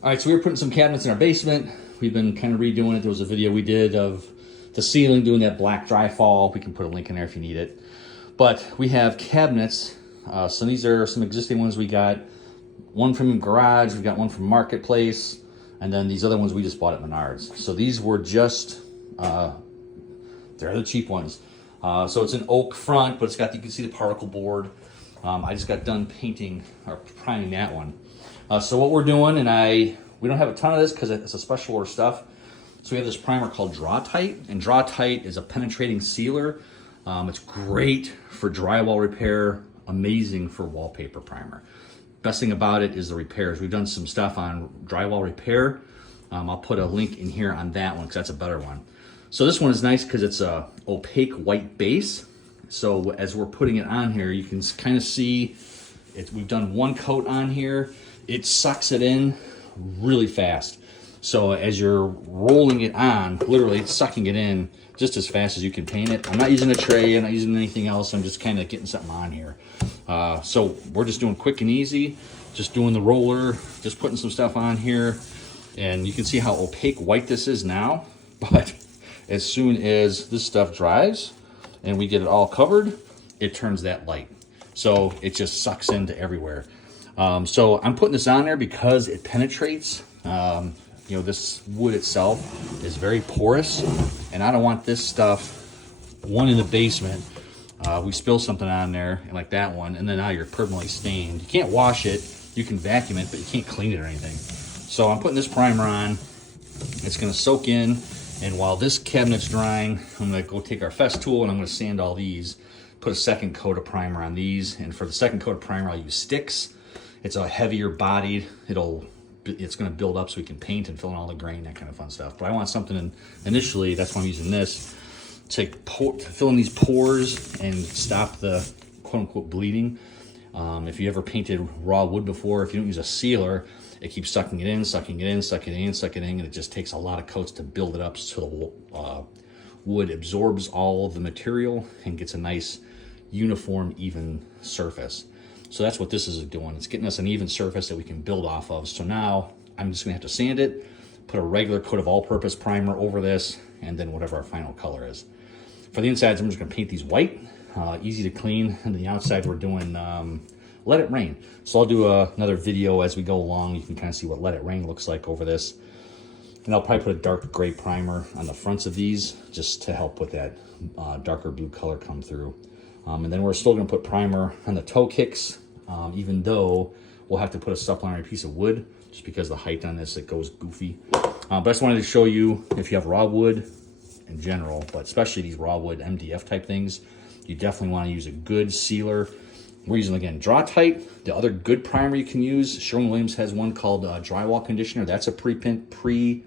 All right, so we were putting some cabinets in our basement. We've been kind of redoing it. There was a video we did of the ceiling doing that black drywall. We can put a link in there if you need it. But we have cabinets. So these are some existing ones we got. One from garage, we got one from Marketplace, and then these other ones we just bought at Menards. So these were just, they're the cheap ones. So it's an oak front, but it's got, you can see the particle board. I just got done painting or priming that one. So what we're doing, we don't have a ton of this because it's a special order stuff. So we have this primer called Draw Tight, and Draw Tight is a penetrating sealer. It's great for drywall repair, amazing for wallpaper primer. Best thing about it is the repairs. We've done some stuff on drywall repair. I'll put a link in here on that one because that's a better one. So this one is nice because it's a opaque white base. So as we're putting it on here, you can kind of see we've done one coat on here. It sucks it in really fast. So as you're rolling it on, literally it's sucking it in just as fast as you can paint it. I'm not using a tray, I'm not using anything else. I'm just kind of getting something on here. So we're just doing quick and easy, just doing the roller, just putting some stuff on here. And you can see how opaque white this is now. But as soon as this stuff dries and we get it all covered, it turns that light. So it just sucks into everywhere. So I'm putting this on there because it penetrates. You know, this wood itself is very porous, and I don't want this stuff, one in the basement, we spill something on there, and like that one, and then now you're permanently stained. You can't wash it, you can vacuum it, but you can't clean it or anything. So I'm putting this primer on. It's gonna soak in, and while this cabinet's drying, I'm gonna go take our Festool and I'm gonna sand all these, put a second coat of primer on these, and for the second coat of primer, I'll use sticks. It's a heavier bodied. It's going to build up so we can paint and fill in all the grain, that kind of fun stuff. But I want something initially, that's why I'm using this, to fill in these pores and stop the quote unquote bleeding. If you ever painted raw wood before, if you don't use a sealer, it keeps sucking it in, sucking it in, sucking it in, sucking it in, and it just takes a lot of coats to build it up so the wood absorbs all of the material and gets a nice uniform, even surface. So that's what this is doing. It's getting us an even surface that we can build off of. So now I'm just gonna have to sand it, put a regular coat of all-purpose primer over this, and then whatever our final color is. For the insides, I'm just gonna paint these white, easy to clean. And the outside, we're doing Let It Rain. So I'll do another video as we go along. You can kind of see what Let It Rain looks like over this. And I'll probably put a dark gray primer on the fronts of these just to help with that darker blue color come through. And then we're still gonna put primer on the toe kicks, even though we'll have to put a supplementary piece of wood just because the height on this, it goes goofy. But I just wanted to show you, if you have raw wood in general, but especially these raw wood MDF type things, you definitely wanna use a good sealer. We're using, again, Draw Tight. The other good primer you can use, Sherwin-Williams has one called Drywall Conditioner. That's a pre-pigmented.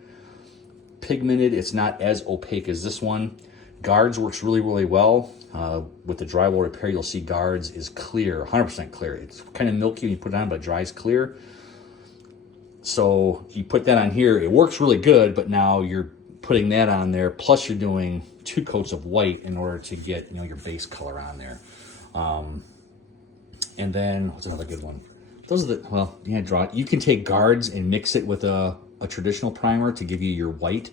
It's not as opaque as this one. Guards works really, really well. With the drywall repair, you'll see Guards is clear, 100% clear. It's kind of milky when you put it on, but it dries clear. So you put that on here, it works really good, but now you're putting that on there, plus you're doing 2 coats of white in order to get, you know, your base color on there. And then, what's another good one? Those are the, well, yeah, you can take Guards and mix it with a traditional primer to give you your white.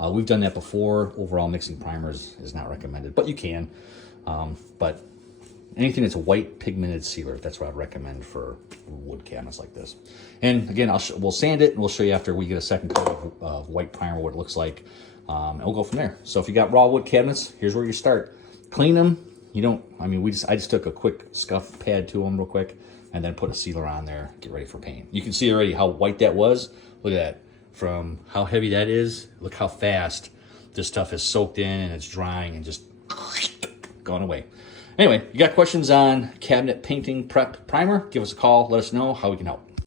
We've done that before. Overall, mixing primers is not recommended, but you can. But anything that's a white pigmented sealer, that's what I recommend for wood cabinets like this. And again, we'll sand it, and we'll show you after we get a second coat of white primer what it looks like, and we'll go from there. So if you got raw wood cabinets, here's where you start. Clean them. You don't, I mean, I just took a quick scuff pad to them real quick, and then put a sealer on there, get ready for paint. You can see already how white that was. Look at that. From how heavy that is, look how fast this stuff is soaked in and it's drying and just gone away. Anyway, you got questions on cabinet painting prep primer, give us a call, let us know how we can help.